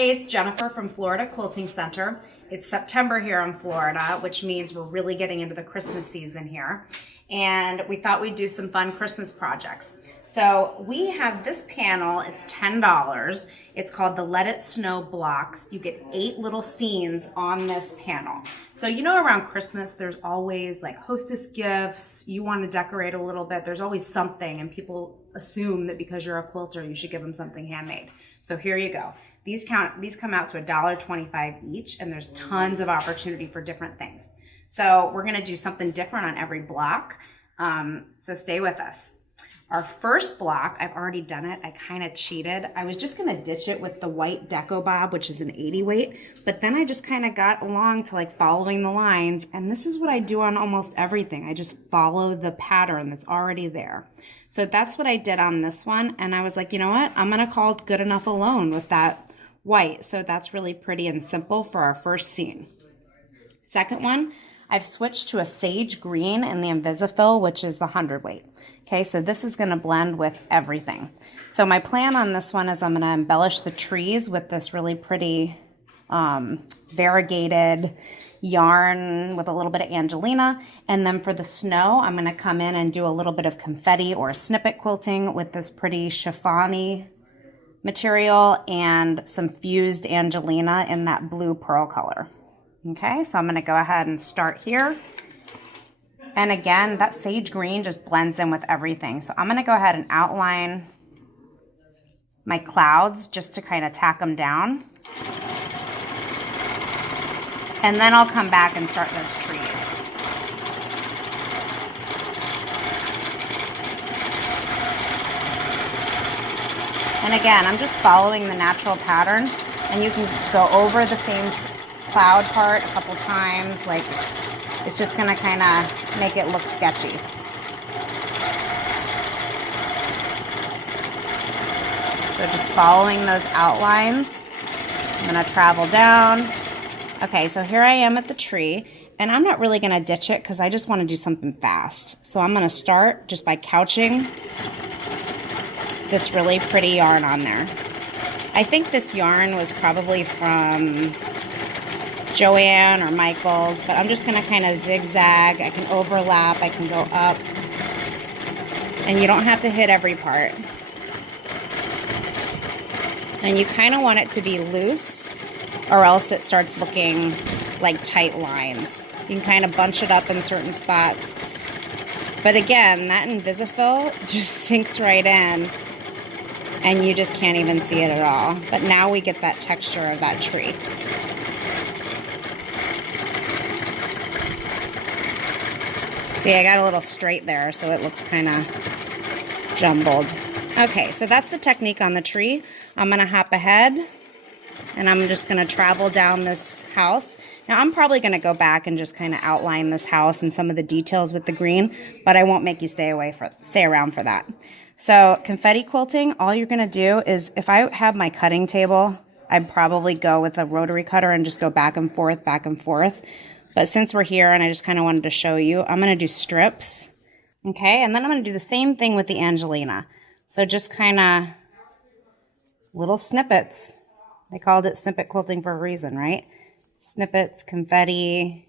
Hey, it's Jennifer from Florida Quilting Center. It's September here in Florida, which means we're really getting into the Christmas season here. And we thought we'd do some fun Christmas projects. So we have this panel, it's $10. It's called the Let It Snow blocks. You get 8 little scenes on this panel. So you know around Christmas, there's always like hostess gifts, you want to decorate a little bit, there's always something, and people assume that because you're a quilter, you should give them something handmade. So here you go. These come out to $1.25 each, and there's tons of opportunity for different things. So we're gonna do something different on every block, so stay with us. Our first block, I've already done it, I kind of cheated. I was just gonna ditch it with the white Deco Bob, which is an 80 weight, but then I just kind of got along to like following the lines, and this is what I do on almost everything. I just follow the pattern that's already there. So that's what I did on this one, and I was like, you know what? I'm gonna call it good enough alone with that white. So that's really pretty and simple for our first scene. Second one, I've switched to a sage green in the Invisafil, which is the 100 weight. Okay, so this is gonna blend with everything. So my plan on this one is I'm gonna embellish the trees with this really pretty variegated yarn with a little bit of Angelina. And then for the snow, I'm gonna come in and do a little bit of confetti or snippet quilting with this pretty chiffon-y material and some fused Angelina in that blue pearl color. Okay, so I'm gonna go ahead and start here. And again, that sage green just blends in with everything. So I'm gonna go ahead and outline my clouds just to kind of tack them down. And then I'll come back and start those trees. And again, I'm just following the natural pattern, and you can go over the same cloud part a couple times. Like it's just gonna kind of make it look sketchy. So just following those outlines. I'm gonna travel down. Okay, so here I am at the tree, and I'm not really gonna ditch it because I just wanna do something fast. So I'm gonna start just by couching this really pretty yarn on there. I think this yarn was probably from Joann or Michael's, but I'm just gonna kind of zigzag. I can overlap, I can go up, and you don't have to hit every part. And you kind of want it to be loose, or else it starts looking like tight lines. You can kind of bunch it up in certain spots. But again, that Invisafil just sinks right in, and you just can't even see it at all. But now we get that texture of that tree. See, I got a little straight there, so it looks kind of jumbled. Okay, so that's the technique on the tree. I'm gonna hop ahead, and I'm just gonna travel down this house. Now, I'm probably gonna go back and just kind of outline this house and some of the details with the green, but I won't make you stay around for that. So confetti quilting, all you're gonna do is, if I have my cutting table, I'd probably go with a rotary cutter and just go back and forth, back and forth. But since we're here and I just kind of wanted to show you, I'm gonna do strips, okay? And then I'm gonna do the same thing with the Angelina. So just kind of little snippets. They called it snippet quilting for a reason, right? Snippets, confetti,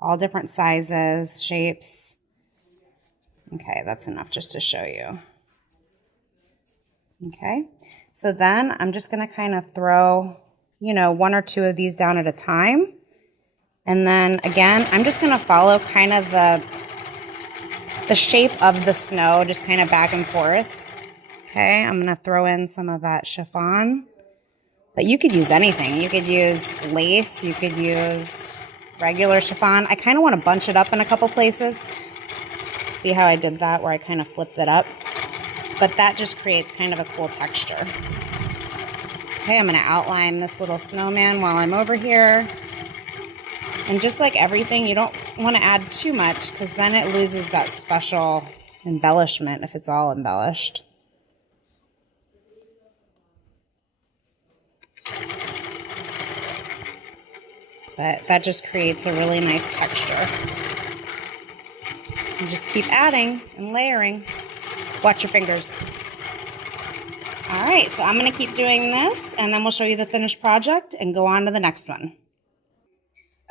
all different sizes, shapes. Okay, that's enough just to show you. Okay, so then I'm just gonna kind of throw, you know, 1 or 2 of these down at a time. And then again, I'm just gonna follow kind of the shape of the snow, just kind of back and forth. Okay, I'm gonna throw in some of that chiffon, but you could use anything. You could use lace, you could use regular chiffon. I kind of want to bunch it up in a couple places. See how I did that, where I kind of flipped it up? But that just creates kind of a cool texture. Okay, I'm gonna outline this little snowman while I'm over here. And just like everything, you don't want to add too much because then it loses that special embellishment if it's all embellished. But that just creates a really nice texture. You just keep adding and layering. Watch your fingers. All right, so I'm going to keep doing this, and then we'll show you the finished project and go on to the next one.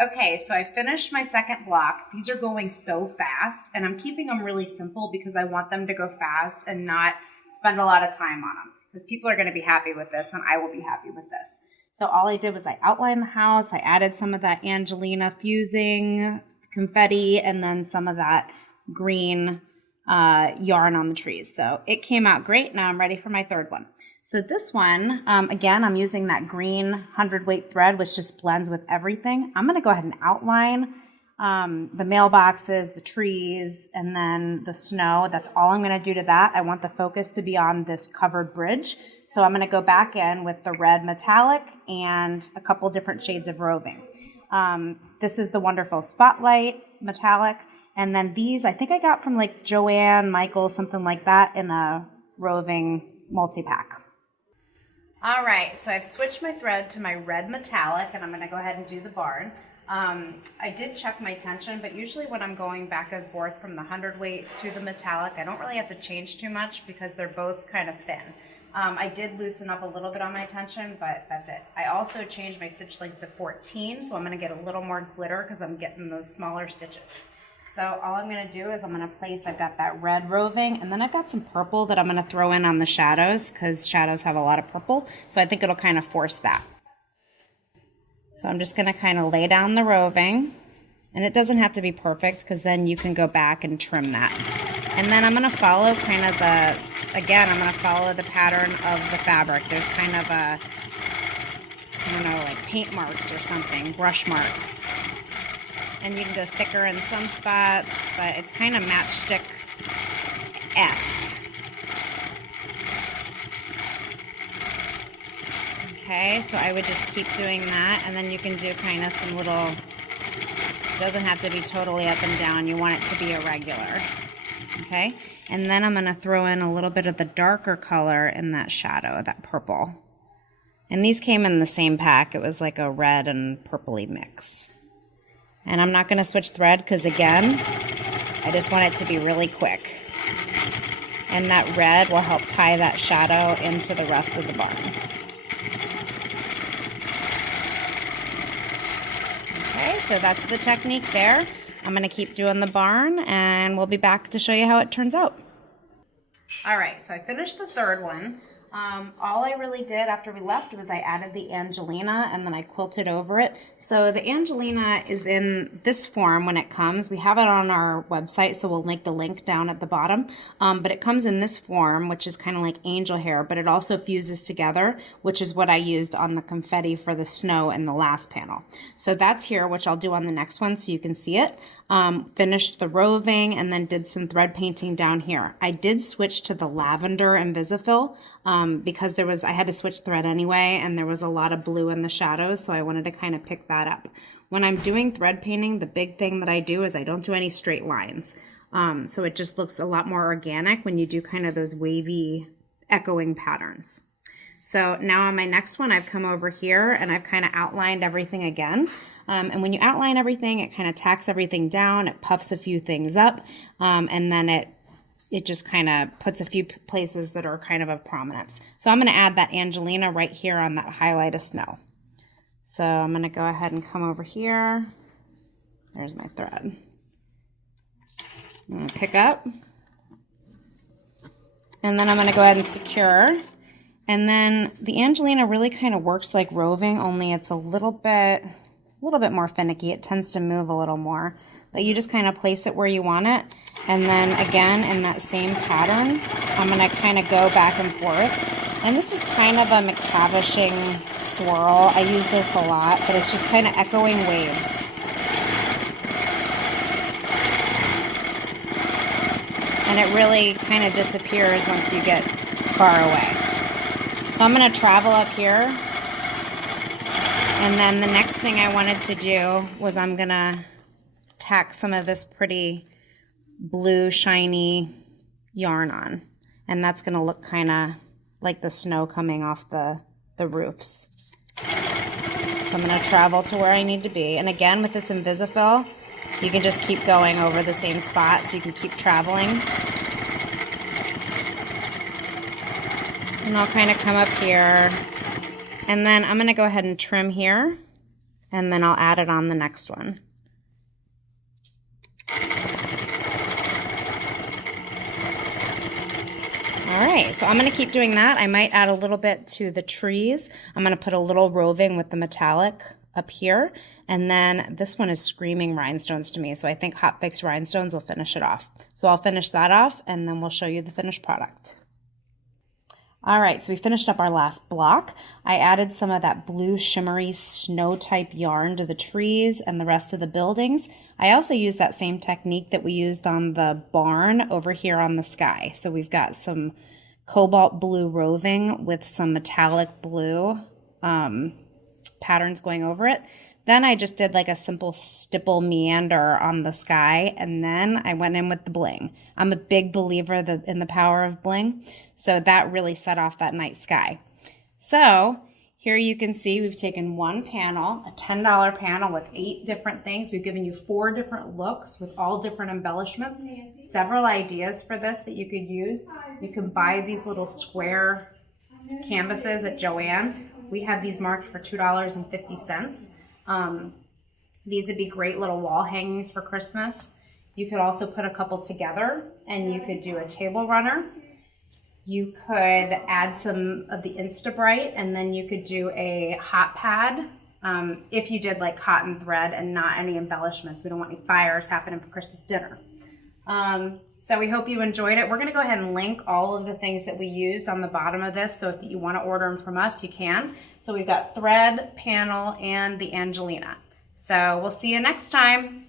Okay, so I finished my second block. These are going so fast, and I'm keeping them really simple because I want them to go fast and not spend a lot of time on them, because people are going to be happy with this, and I will be happy with this. So all I did was I outlined the house. I added some of that Angelina fusing confetti and then some of that green yarn on the trees. So it came out great. Now I'm ready for my third one. So this one, again, I'm using that green 100-weight thread, which just blends with everything. I'm going to go ahead and outline the mailboxes, the trees, and then the snow. That's all I'm going to do to that. I want the focus to be on this covered bridge. So I'm going to go back in with the red metallic and a couple different shades of roving. This is the WonderFil Spotlight metallic. And then these, I think I got from like Joanne, Michael, something like that in a roving multi-pack. All right, so I've switched my thread to my red metallic, and I'm going to go ahead and do the barn. I did check my tension, but usually when I'm going back and forth from the 100-weight to the metallic, I don't really have to change too much because they're both kind of thin. I did loosen up a little bit on my tension, but that's it. I also changed my stitch length to 14, so I'm going to get a little more glitter because I'm getting those smaller stitches. So all I'm going to do is I'm going to place, I've got that red roving, and then I've got some purple that I'm going to throw in on the shadows because shadows have a lot of purple. So I think it'll kind of force that. So I'm just going to kind of lay down the roving, and it doesn't have to be perfect because then you can go back and trim that. And then I'm going to follow kind of I'm going to follow the pattern of the fabric. There's kind of I don't know, like paint marks or something, brush marks. And you can go thicker in some spots, but it's kind of matchstick-esque. Okay, so I would just keep doing that, and then you can do kind of some little, it doesn't have to be totally up and down, you want it to be irregular. Okay, and then I'm going to throw in a little bit of the darker color in that shadow, that purple. And these came in the same pack, it was like a red and purpley mix. And I'm not going to switch thread because, again, I just want it to be really quick. And that red will help tie that shadow into the rest of the barn. Okay, so that's the technique there. I'm going to keep doing the barn, and we'll be back to show you how it turns out. All right, so I finished the third one. All I really did after we left was I added the Angelina and then I quilted over it. So the Angelina is in this form when it comes. We have it on our website, so we'll link the link down at the bottom. But it comes in this form, which is kind of like angel hair, but it also fuses together, which is what I used on the confetti for the snow in the last panel. So that's here, which I'll do on the next one so you can see it. Finished the roving and then did some thread painting down here. I did switch to the lavender Invisafil because I had to switch thread anyway, and there was a lot of blue in the shadows, so I wanted to kind of pick that up. When I'm doing thread painting, the big thing that I do is I don't do any straight lines. So it just looks a lot more organic when you do kind of those wavy echoing patterns. So now on my next one, I've come over here and I've kind of outlined everything again. And when you outline everything, it kind of tacks everything down, it puffs a few things up, and then it just kind of puts a few places that are kind of prominence. So I'm going to add that Angelina right here on that highlight of snow. So I'm going to go ahead and come over here. There's my thread. I'm going to pick up. And then I'm going to go ahead and secure. And then the Angelina really kind of works like roving, only it's a little bit more finicky. It tends to move a little more. But you just kind of place it where you want it. And then again, in that same pattern, I'm going to kind of go back and forth. And this is kind of a McTavishing swirl. I use this a lot, but it's just kind of echoing waves. And it really kind of disappears once you get far away. So I'm going to travel up here. And then the next thing I wanted to do was I'm going to tack some of this pretty blue shiny yarn on. And that's going to look kind of like the snow coming off the roofs. So I'm going to travel to where I need to be. And again, with this Invisafil, you can just keep going over the same spot so you can keep traveling. And I'll kind of come up here. And then I'm going to go ahead and trim here. And then I'll add it on the next one. All right, so I'm going to keep doing that. I might add a little bit to the trees. I'm going to put a little roving with the metallic up here. And then this one is screaming rhinestones to me, so I think Hot Fix rhinestones will finish it off. So I'll finish that off, and then we'll show you the finished product. All right, so we finished up our last block. I added some of that blue shimmery snow type yarn to the trees and the rest of the buildings. I also used that same technique that we used on the barn over here on the sky. So we've got some cobalt blue roving with some metallic blue patterns going over it. Then I just did like a simple stipple meander on the sky, and then I went in with the bling. I'm a big believer in the power of bling, so that really set off that night sky. So here you can see we've taken one panel, a $10 panel with 8 different things. We've given you 4 different looks with all different embellishments, several ideas for this that you could use. You can buy these little square canvases at Joann. We have these marked for $2.50. These would be great little wall hangings for Christmas. You could also put a couple together and you could do a table runner. You could add some of the Instabright, and then you could do a hot pad if you did like cotton thread and not any embellishments. We don't want any fires happening for Christmas dinner. So we hope you enjoyed it. We're going to go ahead and link all of the things that we used on the bottom of this, so if you want to order them from us, you can. So we've got thread, panel, and the Angelina. So we'll see you next time.